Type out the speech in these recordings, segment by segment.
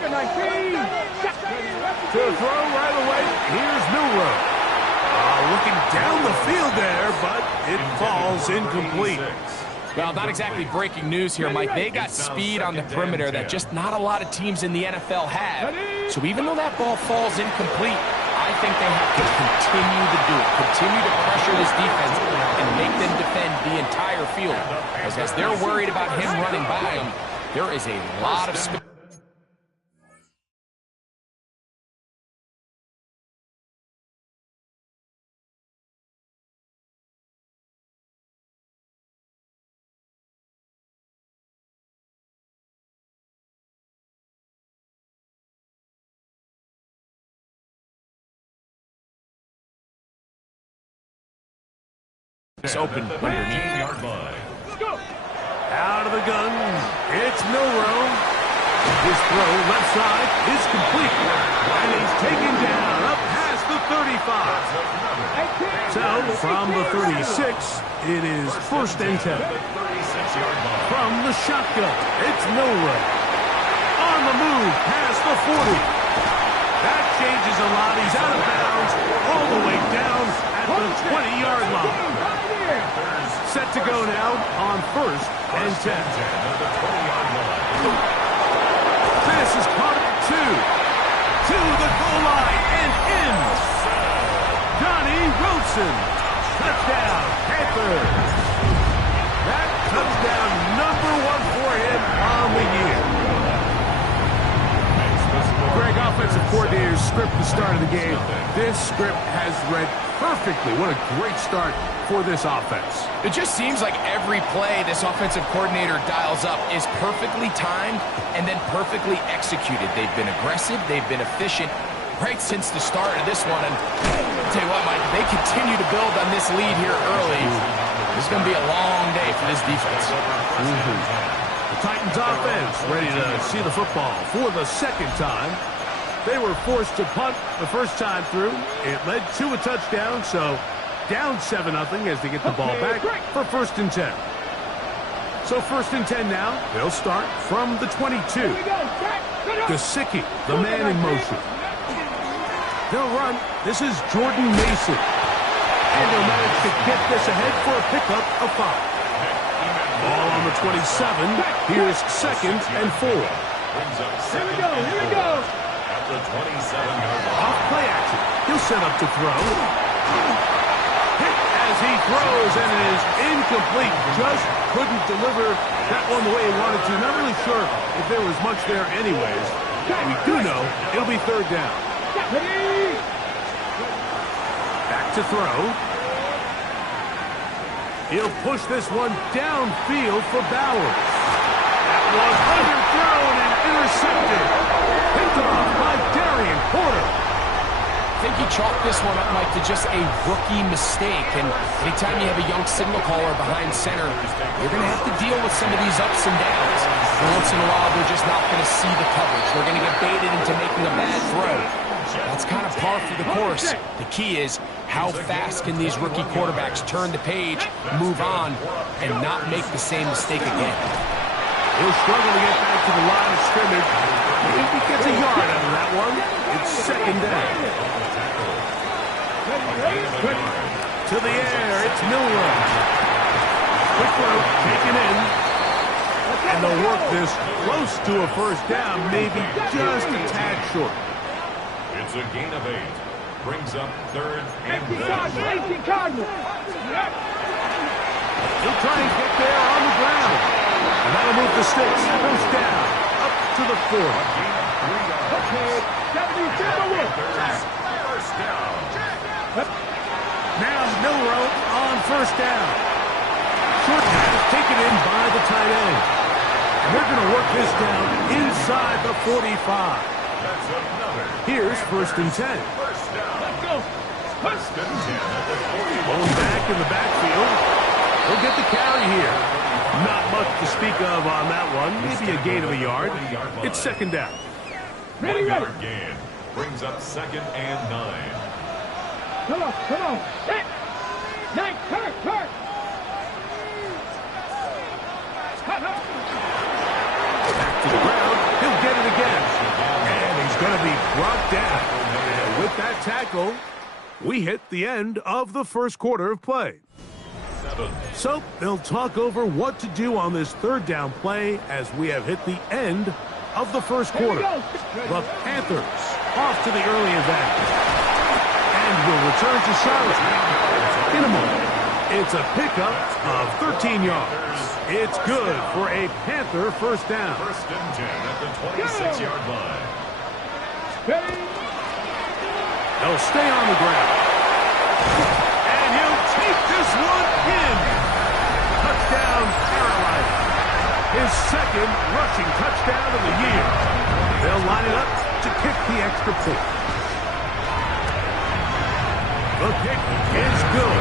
To throw right away, here's Milrow. Looking down the field there, but it falls incomplete. Well, not exactly breaking news here, Mike. They got speed on the perimeter that just not a lot of teams in the NFL have. So even though that ball falls incomplete, I think they have to continue to do it. Continue to pressure this defense and make them defend the entire field. Because as they're worried about him running by them, there is a lot of space. It's open underneath. Out of the gun, it's Milrow. His throw left side is complete. And he's taken down up past the 35. So from the 36, it is 1st and 10. From the shotgun, it's Milrow. On the move past the 40. That changes a lot. He's out of bounds all the way down at the 20-yard line. Set to go now on 1st and 10. This is caught at 2. To the goal line and in. Johnny Wilson. Touchdown, Panthers. That touchdown #1 for him on the year. Greg, offensive coordinator's script the start of the game. This script has read perfectly. What a great start for this offense. It just seems like every play this offensive coordinator dials up is perfectly timed and then perfectly executed. They've been aggressive. They've been efficient right since the start of this one. And I'll tell you what, Mike, they continue to build on this lead here early. This is going to be a long day for this defense. The Titans offense ready to see the football for the 2nd time. They were forced to punt the first time through. It led to a touchdown, so down 7-0 as they get the ball back for 1st and 10. So 1st and 10 now. They'll start from the 22. Gesicki, the man in motion. They'll run. This is Jordan Mason. And they'll manage to get this ahead for a pickup of 5. Ball on the 27. Here's 2nd and 4. Here we go. At the 27-yard line. Off play action. He'll set up to throw. Hit as he throws, and it is incomplete. Just couldn't deliver that one the way he wanted to. Not really sure if there was much there anyways. We do know it'll be 3rd down. Back to throw. He'll push this one downfield for Bowers. That was underthrown and intercepted. Picked off by Darian Porter. I think he chalked this one up, Mike, to just a rookie mistake. And anytime you have a young signal caller behind center, you're going to have to deal with some of these ups and downs. And once in a while, they're just not going to see the coverage. They're going to get baited into making a bad throw. That's kind of par for the course. The key is how fast can these rookie quarterbacks turn the page, move on, and not make the same mistake again. He'll struggle to get back to the line of scrimmage. Maybe he gets a yard out of that one. It's 2nd down. To the air, it's Milrow. Quick throw, taken in. And they'll work this close to a 1st down, maybe just a tad short. It's a gain of 8. Brings up 3rd and 10. He'll try and get there on the ground. And that'll move the sticks. 1st down. Up to the 40. First down. Now Milrow on 1st down. Short pass taken in by the tight end. And they're going to work this down inside the 45. Here's 1st and 10. First down. Let's go. 1st and 10 at the 40. Ball back in the backfield. He'll get the carry here. Not much to speak of on that one. Maybe a gain of a yard. It's 2nd down. Ready. Gain. Brings up 2nd and 9. Come on. Hit. Nice. Hurt. Back to the ground. He'll get it again. tackle. We hit the end of the first quarter of play. So they'll talk over what to do on this third down play as we have hit the end of the first quarter. The Panthers off to the early advantage. And will return to Charlotte in a moment. It's a pickup of 13 yards. It's good for a Panther first down. First and 10 at the 26-yard line. They'll stay on the ground. And he'll take this one in. Touchdown, Carolina. His second rushing touchdown of the year. They'll line it up to kick the extra point. The kick is good.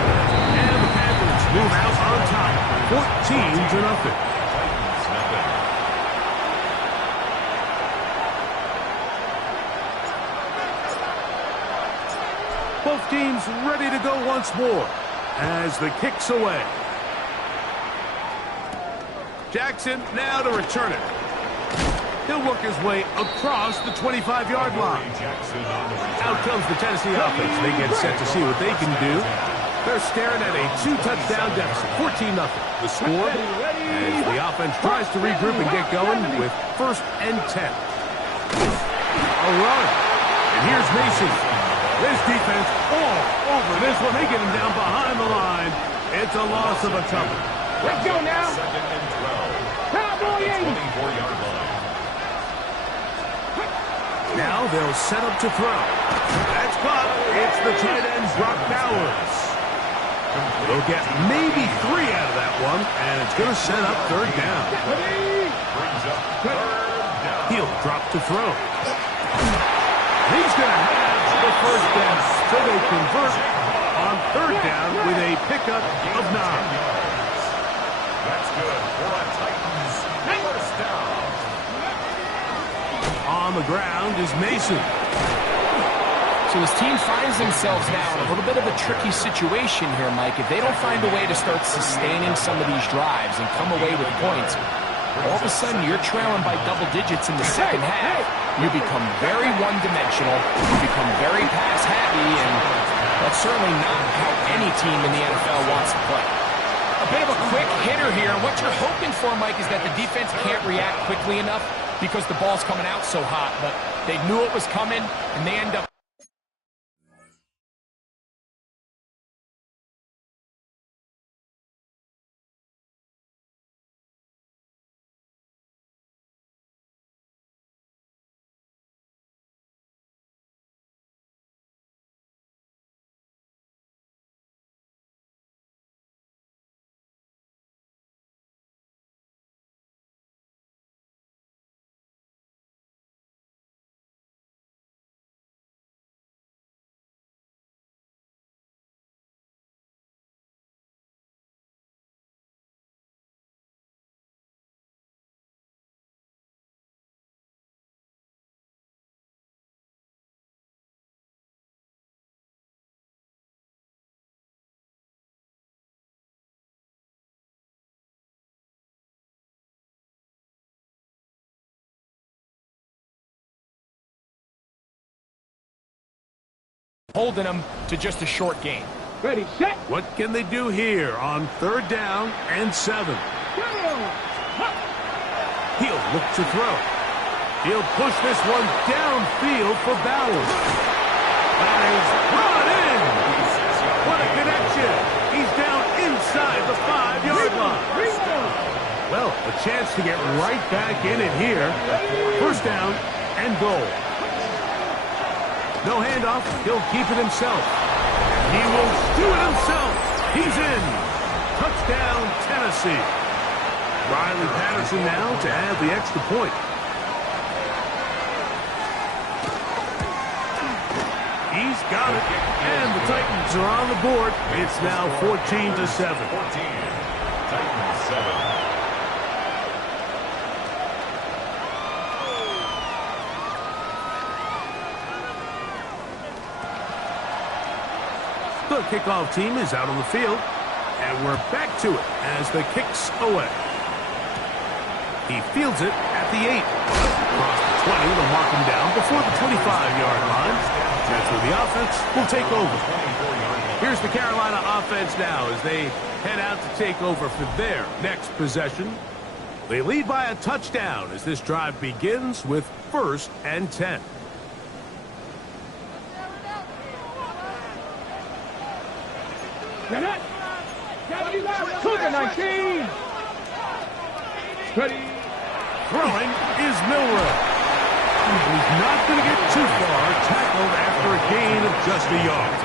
And the Panthers move out on top, 14-0. Both teams ready to go once more as the kick's away. Jackson now to return it. He'll work his way across the 25-yard line. Out comes the Tennessee offense. They get set to see what they can do. They're staring at a 2-touchdown deficit, 14-0. The score as the offense tries to regroup and get going with 1st and 10. A run. And here's Mason. This defense all over this one. They get him down behind the line. It's a loss of a couple. Let's go now. Second and 12. Cowboy 24-yard line. Now they'll set up to throw. That's caught. It's the tight end, Brock Bowers. They'll get maybe 3 out of that one, and it's going to set up third down. Brings up third down. He'll drop to throw. He's going to have the first down, so they convert on third down with a pickup of 9. That's good for a Titans first down. On the ground is Mason. So his team finds themselves now in a little bit of a tricky situation here, Mike. If they don't find a way to start sustaining some of these drives and come away with points, all of a sudden you're trailing by double digits in the second half. You become very one-dimensional. You become very pass-happy, and that's certainly not how any team in the NFL wants to play. A bit of a quick hitter here. What you're hoping for, Mike, is that the defense can't react quickly enough because the ball's coming out so hot. But they knew it was coming, and they end up holding them to just a short game. Ready, set. What can they do here on third down and 7? He'll look to throw. He'll push this one downfield for Bowers. That is brought in. What a connection. He's down inside the 5-yard line. Well, a chance to get right back in it here. First down and goal. No handoff. He'll keep it himself. He will do it himself. He's in. Touchdown, Tennessee. Riley Patterson now to add the extra point. He's got it. And the Titans are on the board. It's now 14-7. 14. Titans 7. The kickoff team is out on the field, and we're back to it as the kick's away. He fields it at the 8. Across the 20, they'll mark him down before the 25-yard line. That's where the offense will take over. Here's the Carolina offense now as they head out to take over for their next possession. They lead by a touchdown as this drive begins with 1st and 10. Get it! Cougar 19! Ready! Throwing is Milroe. He's not going to get too far. Tackled after a gain of just a yard.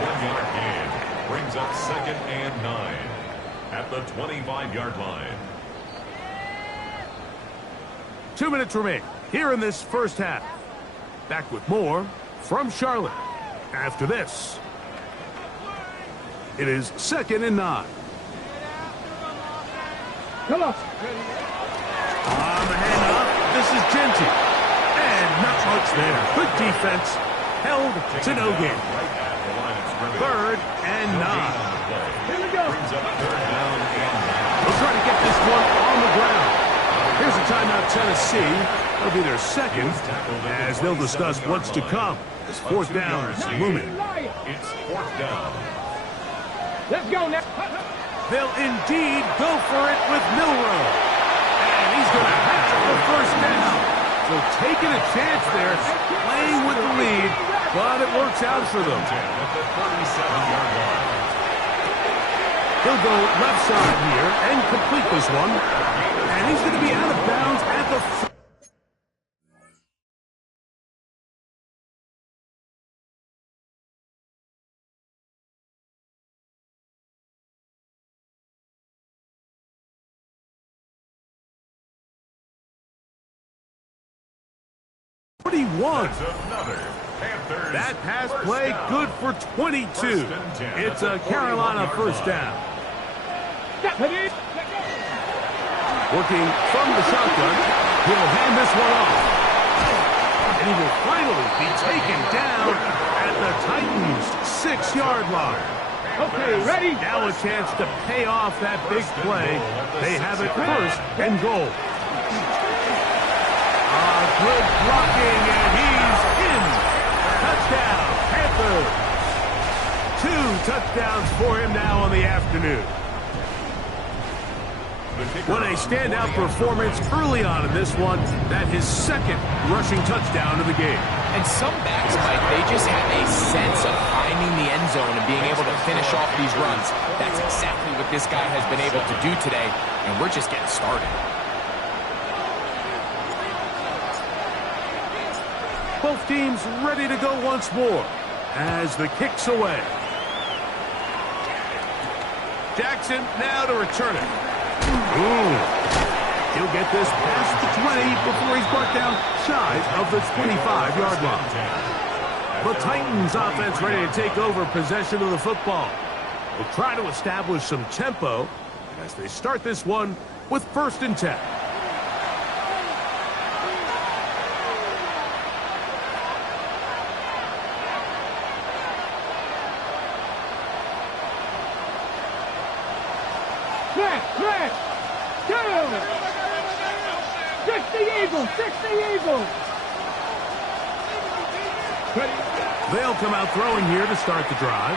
1-yard gain brings up 2nd and 9 at the 25-yard line. 2 minutes remain here in this first half. Back with more from Charlotte after this. It is 2nd and 9. Come on! On the handoff, this is Genty. And not much there. Good defense. Held to no gain. 3rd and 9. Here we go! They'll try to get this one on the ground. Here's a timeout, Tennessee. That'll be their second, as they'll discuss what's to come. As 4th down is looming. It's 4th down. Let's go now! They'll indeed go for it with Milroe. And he's going to have the 1st down. So taking a chance there, playing with the lead, but it works out for them. He'll go left side here and complete this one. And he's going to be out of bounds at the 41. That pass play good for 22. It's a Carolina 1st down. Working from the shotgun, he'll hand this one off. And he will finally be taken down at the Titans' 6-yard line. Okay, ready? Now a chance to pay off that big play. They have it 1st and goal. Good blocking, and he's in. Touchdown, Panthers. 2 touchdowns for him now on the afternoon. What a standout performance early on in this one. That his 2nd rushing touchdown of the game. And some backs, Mike, they just have a sense of finding the end zone and being able to finish off these runs. That's exactly what this guy has been able to do today, and we're just getting started. Both teams ready to go once more as the kick's away. Jackson now to return it. Ooh. He'll get this past the 20 before he's brought down shy of the 25-yard line. The Titans offense ready to take over possession of the football. They'll try to establish some tempo as they start this one with 1st and 10. Crash! Down! 60 Eagles! 60 Eagles! They'll come out throwing here to start the drive.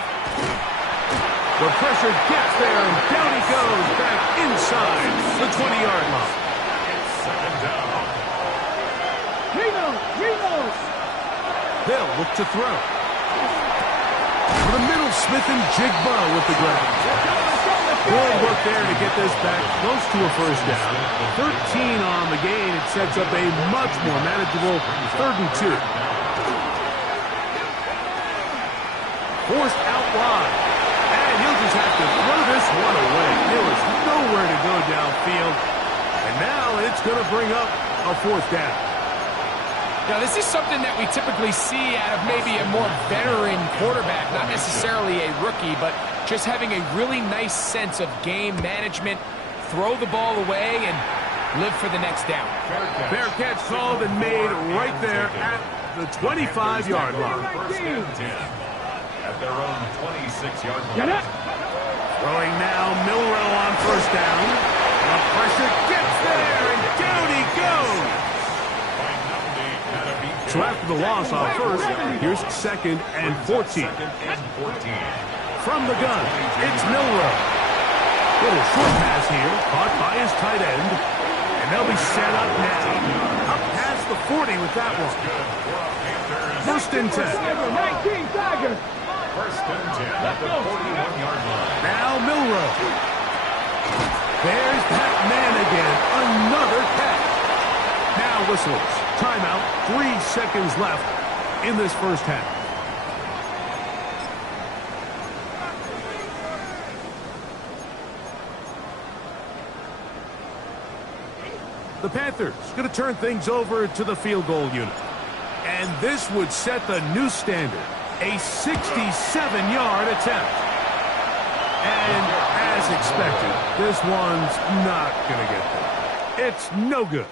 The pressure gets there, and down he goes back inside the 20-yard line. Reno! They'll look to throw. For the middle, Smith and Jigba with the ground. Good work there to get this back close to a 1st down. 13 on the gain. It sets up a much more manageable 3rd and 2. Forced out wide. And he'll just have to throw this one away. There was nowhere to go downfield. And now it's going to bring up a 4th down. Now, this is something that we typically see out of maybe a more veteran quarterback, not necessarily a rookie, but just having a really nice sense of game management, throw the ball away, and live for the next down. Fair catch called and made right there at the 25-yard line. At their own 26-yard line. Throwing now, Milroe on 1st down. The pressure gets there, and down he goes. So after the loss on first, here's 2nd and 14. From the gun, it's Milroe. Little short pass here, caught by his tight end. And they'll be set up now. Up past the 40 with that one. 1st and 10. Tiger, 19, Tiger. 1st and 10 at the 41-yard line. Now Milroe. There's that man again. Another catch. Now whistles. Timeout. 3 seconds left in this first half. The Panthers going to turn things over to the field goal unit. And this would set the new standard. A 67-yard attempt. And as expected, this one's not going to get there. It's no good.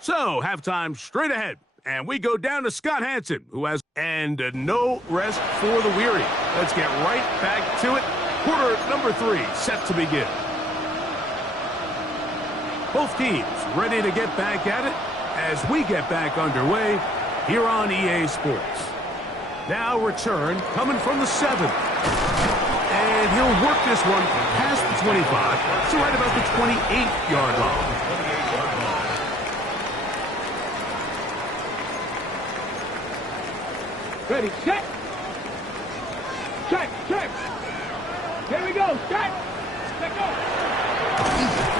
So, halftime straight ahead. And we go down to Scott Hansen, who has no rest for the weary. Let's get right back to it. Quarter number 3 set to begin. Both teams ready to get back at it as we get back underway here on EA Sports. Now return coming from the 7. And he'll work this one past the 25, so right about the 28-yard line. Ready, set. Check. Here we go, set. Let go.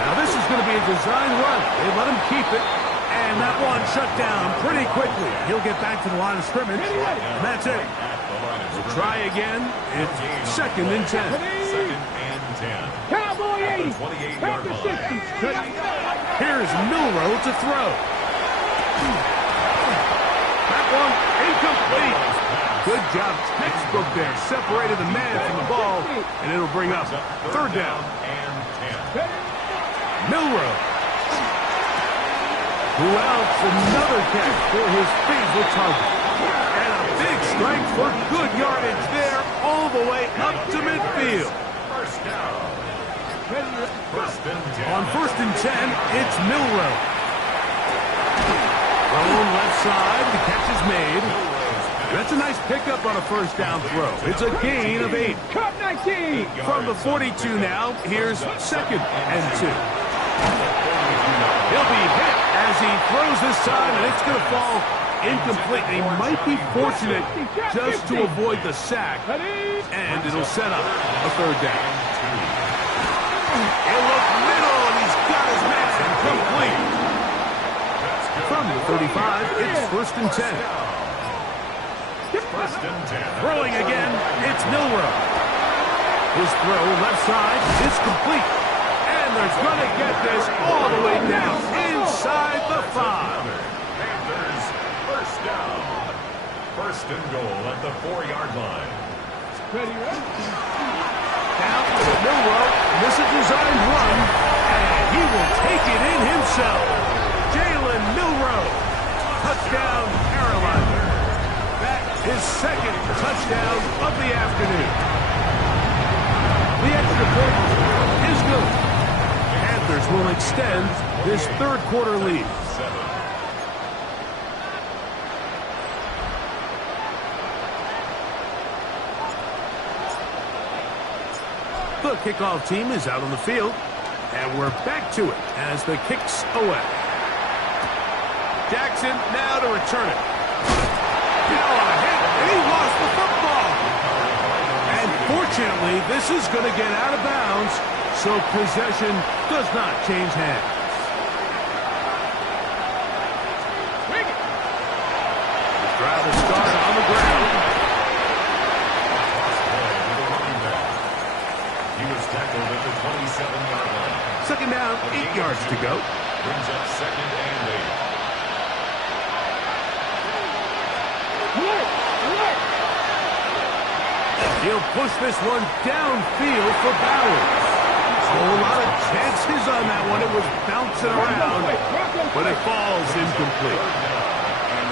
Now this is going to be a design run. They let him keep it, and that one shut down pretty quickly. He'll get back to the line of scrimmage, and that's it. We'll try again. It's 2nd and 10. 2nd and 10. Cowboy 80. 28-yard Back to 60. Here's Milroe to throw. That one incomplete. Good job, textbook there. Separated the man from the ball, and it'll bring up 3rd down. Milroe. Who else? Another catch for his favorite target. And a big strike for good yardage there all the way up to midfield. 1st down. 1st and 10. On 1st and 10, it's Milroe. Thrown left side, the catch is made. That's a nice pickup on a 1st down throw. It's a gain of 8. Cup 19. From the 42 now, here's 2nd and 2. He'll be hit as he throws this time, and it's going to fall incomplete. He might be fortunate just to avoid the sack, and it'll set up a 3rd down. He'll look middle, and he's got his man complete. From the 35, it's 1st and 10. 1st and 10. Throwing again, it's Milroe. His throw left side is complete. And they're going to get this all the way down inside the 5. Panthers 1st down. 1st and goal at the 4-yard line. Ready. Now to Milroe. This is a designed run. And he will take it in himself. Jalen Milroe. Touchdown, Carolina. His 2nd touchdown of the afternoon. The extra point is good. Panthers will extend this 3rd quarter lead. The kickoff team is out on the field, and we're back to it as the kick's away. Jackson now to return it. And he lost the football. And fortunately, this is going to get out of bounds, so possession does not change hands. The drive will start on the ground. He was tackled at the 27-yard line. 2nd down, 8 yards to go. Brings up 2nd and 8. He'll push this one downfield for Bowers. A whole lot of chances on that one. It was bouncing around, but it falls incomplete. And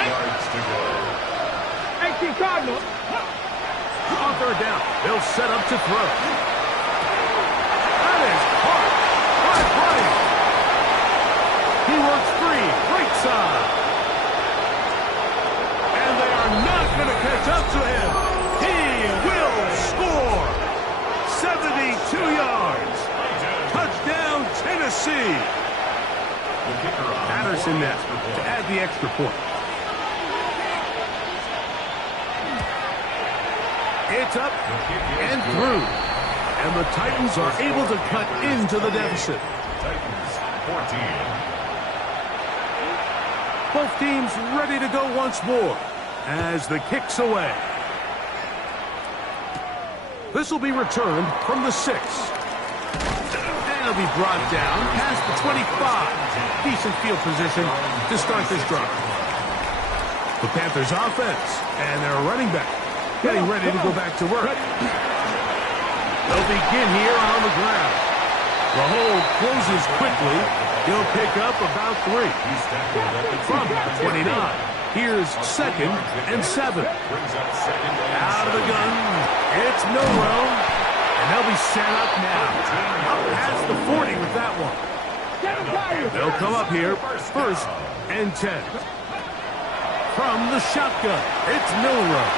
8 yards to go. 18 Cardinal. On 3rd down, they'll set up to throw. That is caught by Bryant. He works free, right side. Tennessee. Patterson now to add the extra point. It's up and through. And the Titans are able to cut into the deficit. Titans 14. Both teams ready to go once more as the kick's away. This will be returned from the 6. And it'll be brought down past the 25. Decent field position to start this drive. The Panthers offense and their running back getting ready to go back to work. They'll begin here on the ground. The hold closes quickly. He'll pick up about 3. From 29. Here's 2nd and 7. Out of the gun. It's Milrow. And they'll be set up now. Up past the 40 with that one. They'll come up here 1st and 10. From the shotgun, it's Milrow.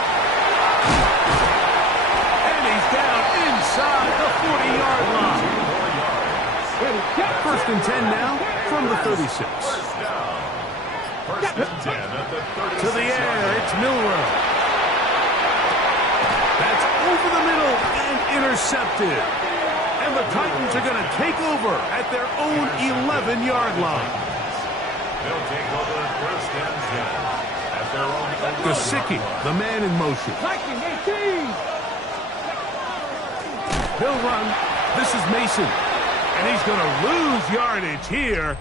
And he's down inside the 40-yard line. 1st and 10 now from the 36. First and 10 at the 36. To the air, it's Milrow. That's over the middle and intercepted. And the Titans are going to take over at their own 11-yard line. They'll take over 1st and 10 at their own 11. Gesicki, the man in motion. He'll run. This is Mason. And he's going to lose yardage here.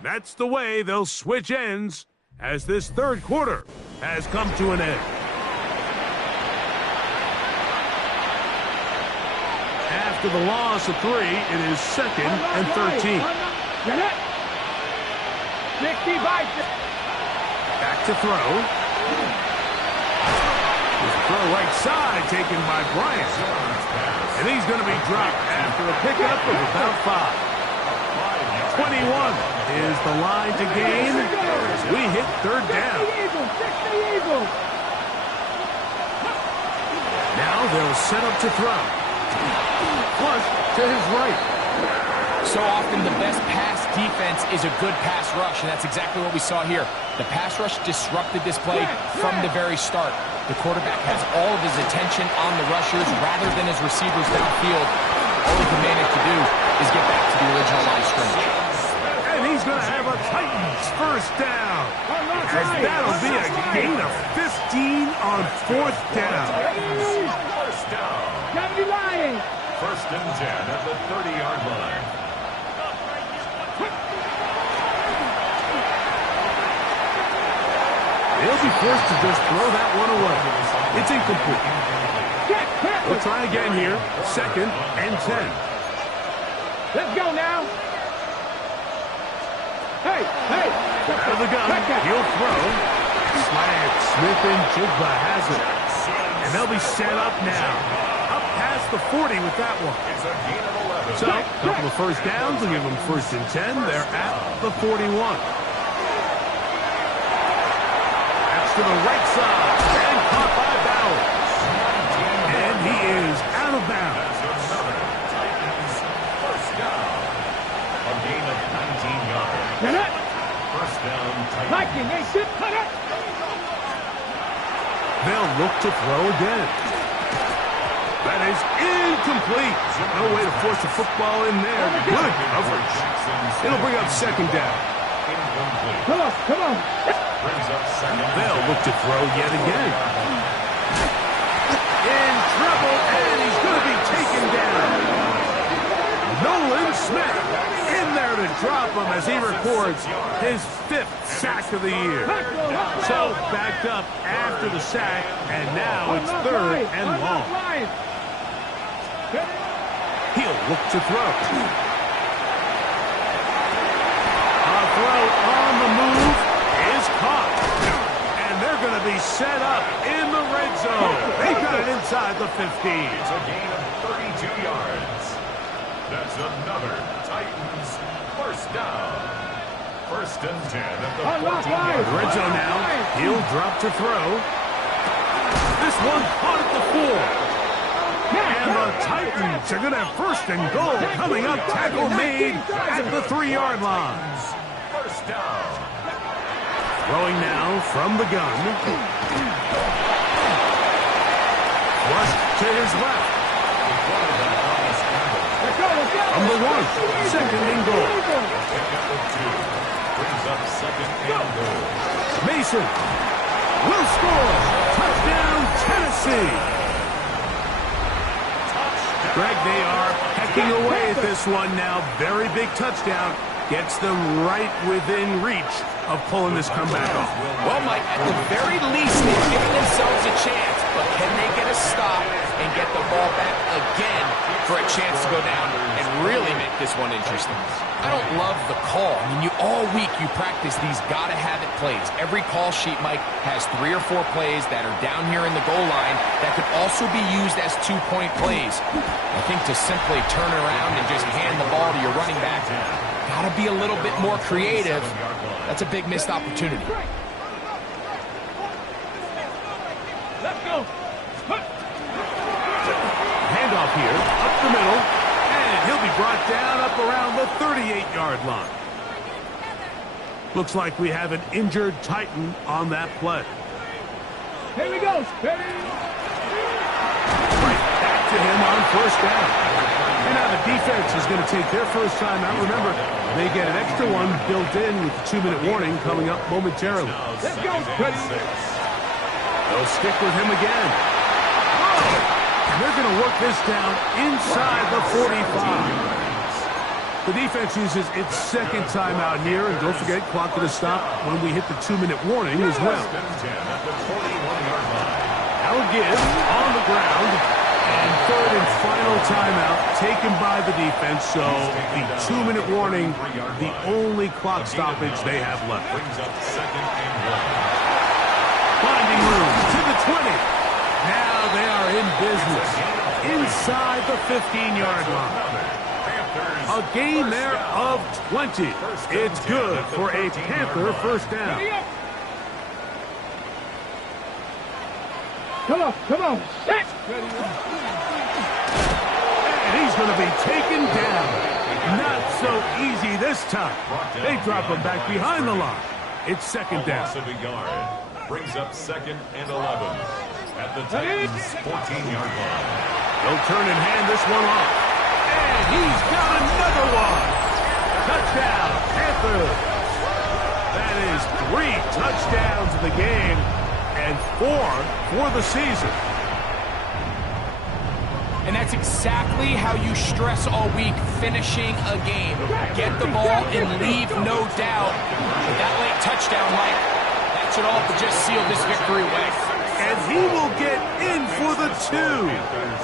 That's the way they'll switch ends as this third quarter has come to an end. After the loss of 3, it is 2nd and 13. Back to throw. This throw right side taken by Bryant. And he's going to be dropped after a pickup of about 5. 21 is the line to gain as we hit 3rd down. Now they'll set up to throw. Flush to his right. So often the best pass defense is a good pass rush, and that's exactly what we saw here. The pass rush disrupted this play from the very start. The quarterback has all of his attention on the rushers rather than his receivers downfield. All he can manage to do is get back to the original line of scrimmage. And he's going to have a Titans 1st down. As that'll be a gain of 15 on 4th down. First down. 1st and 10 at the 30-yard line. They'll be forced to just throw that one away. It's incomplete. We'll try again here. 2nd and 10. Let's go now. Hey. Out of the gun. He'll throw. Slant. Smith and Jigba has it. And they'll be set up now. Up past the 40 with that one. It's a gain of 11. So, a couple of 1st downs will give them 1st and 10. They're at the 41. That's to the right side. And caught by Bowers. And he is out of bounds. Another Titans 1st down. A gain of 19 yards. 1st down, Titans. They'll look to throw again. That is incomplete. No way to force the football in there. Good coverage. It'll bring up 2nd down. Incomplete. Come on. Brings up 2nd. They'll look to throw yet again. In trouble, and he's going to be taken down. Nolan Smith in there to drop him as he records his 5th sack of the year. So backed up after the sack, and now it's 3rd and long. He'll look to throw. A throw on the move is caught. And they're going to be set up in the red zone. They got it inside the 15. It's a gain of 32 yards. That's another Titans 1st down. 1st and 10 at the 14-yard line. Red zone now. He'll drop to throw. This one caught at the 4. And the Titans are going to have first and goal coming up. Tackle made at the 3-yard line. First down. Throwing now from the gun. Flushed to his left. Number 1, second and goal. Brings up second and goal. Mason will score. Touchdown, Tennessee. Greg, they are hacking away at this one now. Very big touchdown. Gets them right within reach of pulling this comeback off. Well, Mike, at the very least, they've given themselves a chance. But can they get a stop and get the ball back again for a chance to go down and really make this one interesting? I don't love the call. I mean, all week you practice these gotta-have-it plays. Every call sheet, Mike, has 3 or 4 plays that are down here in the goal line that could also be used as 2-point plays. I think to simply turn around and just hand the ball to your running back, gotta be a little bit more creative. That's a big missed opportunity. Let's go. Handoff here, up the middle, and he'll be brought down up around the 38-yard line. Looks like we have an injured Titan on that play. Here we go. Steady. Right back to him on first down. And now the defense is going to take their first time out. Remember, they get an extra one built in with the 2-minute warning coming up momentarily. Let's go. Steady. They'll stick with him again. And they're going to work this down inside the 45. The defense uses its second timeout here, and don't forget, clock going to stop when we hit the 2-minute warning as well. Now a give on the ground, and third and final timeout taken by the defense, so the 2-minute warning, the only clock stoppage they have left. Finding room to the 20. Now they are in business inside the 15-yard line. A gain there of 20. It's good for a Panther first down. Come on. Set. And he's going to be taken down. Not so easy this time. They drop him back behind the line. It's second down. Brings up second and 11 at the Titans' 14-yard line. They'll turn and hand this one off. And he's got another one. Touchdown, Panthers. That is 3 touchdowns in the game and 4 for the season. And that's exactly how you stress all week, finishing a game. Get the ball and leave no doubt. But that late touchdown, Mike, that should all just seal this victory away. And he will get in for the 2.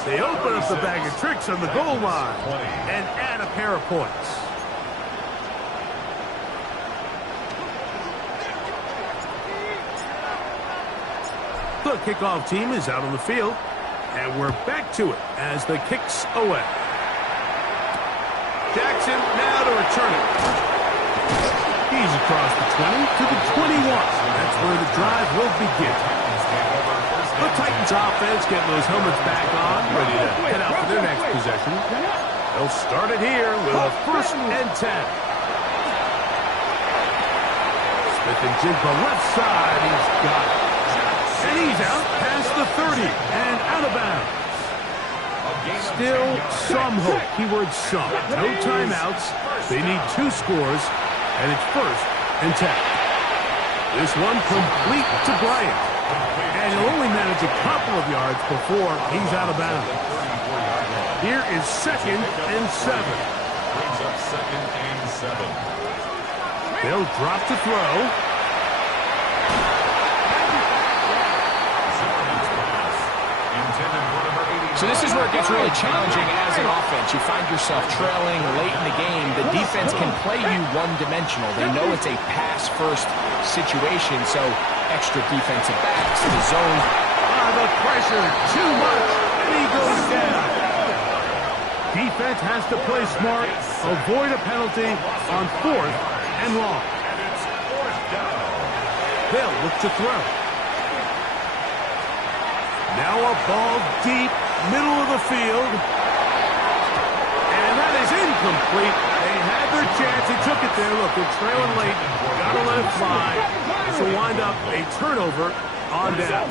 They open up the bag of tricks on the goal line and add a pair of points. The kickoff team is out on the field, and we're back to it as the kick's away. Jackson now to return it. He's across the 20 to the 21. That's where the drive will begin. The Titans offense getting those helmets back on, ready to head out for their next possession. They'll start it here with a 1st and 10. Smith and Jigba left side, he's got it. And he's out past the 30 and out of bounds. Still some hope, keyword some. No timeouts, they need 2 scores, and it's 1st and 10. This one complete to Bryant. And he'll only manage a couple of yards before he's out of bounds. Here is 2nd and 7. Brings up 2nd and 7. They'll drop to throw. So this is where it gets really challenging as an offense. You find yourself trailing late in the game. The defense can play you one-dimensional. They know it's a pass-first situation, so extra defensive backs, the zone. The pressure, too much, and he goes down. Defense has to play smart, avoid a penalty on 4th and long. They'll look to throw. Now a ball deep, middle of the field. And that is incomplete. They had their chance. They took it there. Look, they're trailing late. Got to let it fly. This will wind up a turnover on down.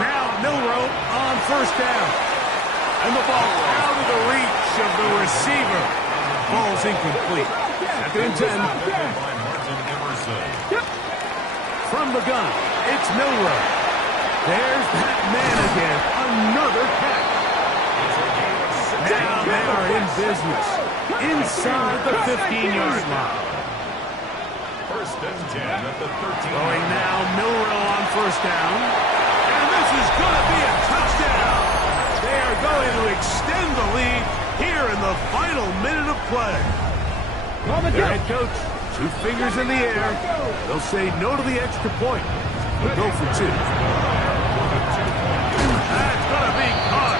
Now Milroe on first down. And the ball out of the reach of the receiver. Ball's incomplete. Second and 10. From the gun, it's Milroe. There's that man again. Another catch. Now they are in business. Inside the 15-yard line. First and 10 at the 13. Going now, Milroe on first down. And this is going to be a touchdown. They are going to extend the lead here in the final minute of play. Their head coach, 2 fingers in the air. They'll say no to the extra point. They'll go for 2. That's going to be caught.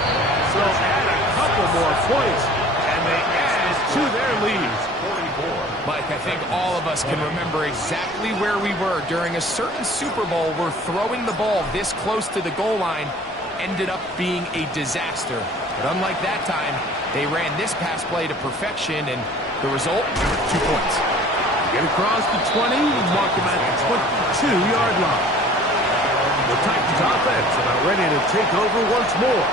So add a couple more points, and they add to their lead. Mike, I think all of us can remember exactly where we were during a certain Super Bowl where throwing the ball this close to the goal line ended up being a disaster. But unlike that time, they ran this pass play to perfection, and the result, 2 points. Get across the 20, mark them at the 22-yard line. The Titans offense about ready to take over once more.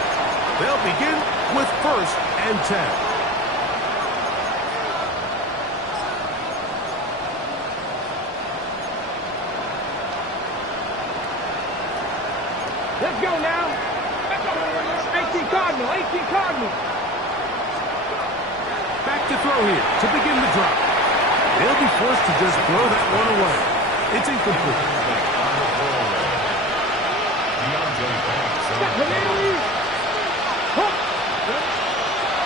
They'll begin with first and 10. Let's go now. 18 Cardinal, 18 Cardinal. Back to throw here to begin the drive. They'll be forced to just throw that one away. It's incomplete.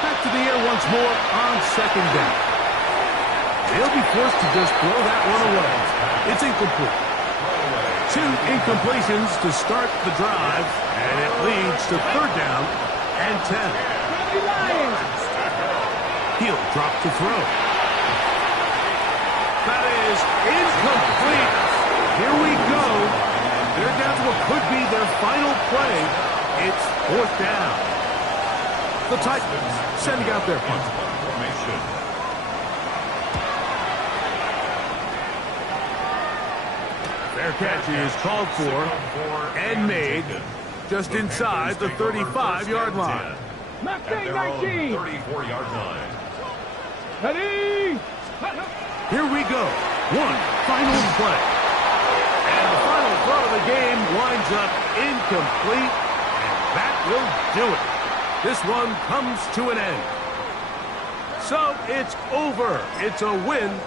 Back to the air once more on second down. They'll be forced to just throw that one away. It's incomplete. 2 incompletions to start the drive, and it leads to third down and 10. He'll drop to throw. That is incomplete. Here we go. They're down to what could be their final play. It's fourth down. The Titans sending out their punt. Fair catch is called for and made just inside the 35-yard line. At their own 34-yard line. Ready? Here we go. One final play. And the final throw of the game winds up incomplete, and that will do it. This one comes to an end. So it's over. It's a win